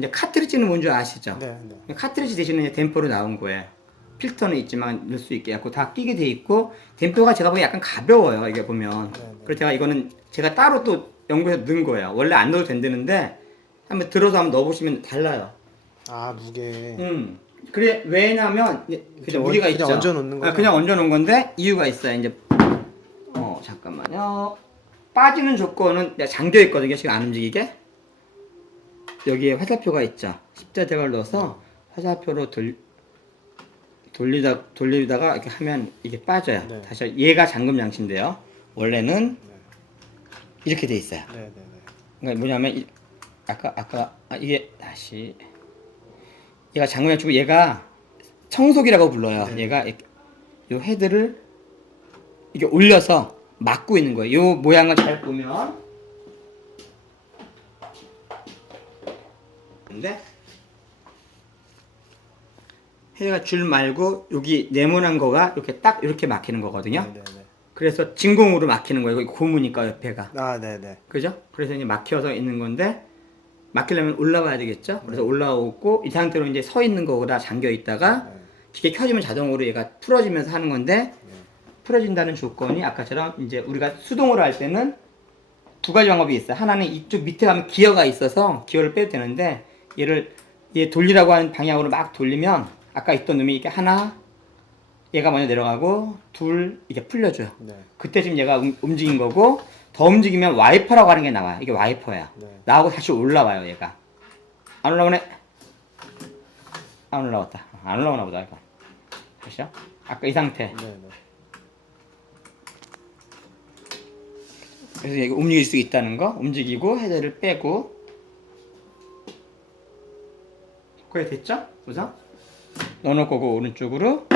이제 카트리지는 뭔지 아시죠? 네, 네. 카트리지 대신에 이제 댐퍼로 나온 거예요. 필터는 있지만 넣을 수 있게 갖고 다 끼게 돼 있고 댐퍼가 제가 보기엔 약간 가벼워요. 이게 보면. 네, 네. 그래서 제가 이거는 제가 따로 또 연구해서 넣은 거예요. 원래 안 넣어도 된다는데 한번 들어서 한번 넣어보시면 달라요. 아 무게. 음. 그래 왜냐면 이제 그냥 무게가 얹- 있죠. 그냥 얹어 놓는 아, 거죠? 그냥 얹어 놓은 건데 이유가 있어요. 이제 어 잠깐만요. 빠지는 조건은 내가 잠겨 있거든요. 지금 안 움직이게. 여기에 화살표가 있죠. 십자대를 넣어서 화살표로 돌 돌리다 돌리다가 이렇게 하면 이게 빠져요. 네. 다시 얘가 잠금 장치인데요. 원래는 이렇게 돼 있어요. 네, 네, 네. 그러니까 뭐냐면 이- 아까 아까 아, 이게 다시 얘가 장구장 치고 얘가 청소기라고 불러요. 네. 얘가 이- 요 헤드를 이게 올려서 막고 있는 거예요. 요 모양을 잘 보면 근데 헤드가 줄 말고 여기 네모난 거가 이렇게 딱 이렇게 막히는 거거든요. 네, 네, 네. 그래서 진공으로 막히는 거예요. 고무니까 옆에가. 아, 네, 네. 그죠? 그래서 이제 막혀서 있는 건데 막히려면 올라와야 되겠죠? 그래서 올라오고 이 상태로 이제 서 있는 거보다 잠겨 있다가 네. 기계 켜지면 자동으로 얘가 풀어지면서 하는 건데 풀어진다는 조건이 아까처럼 이제 우리가 수동으로 할 때는 두 가지 방법이 있어요. 하나는 이쪽 밑에 가면 기어가 있어서 기어를 빼도 되는데 얘를 얘 돌리라고 하는 방향으로 막 돌리면 아까 있던 놈이 이렇게 하나 얘가 먼저 내려가고 둘 이게 풀려줘요. 네. 그때 지금 얘가 움- 움직인 거고 더 움직이면 와이퍼라고 하는 게 나와요. 이게 와이퍼야. 네. 나하고 다시 올라와요, 얘가. 안 올라오네. 안 올라왔다. 안 올라오나 보다, 이거. 다시요? 아까 이 상태. 네, 네. 그래서 얘가 움직일 수 있다는 거. 움직이고, 헤드를 빼고. 거의 됐죠? 우선. 넣어놓을 거고, 오른쪽으로.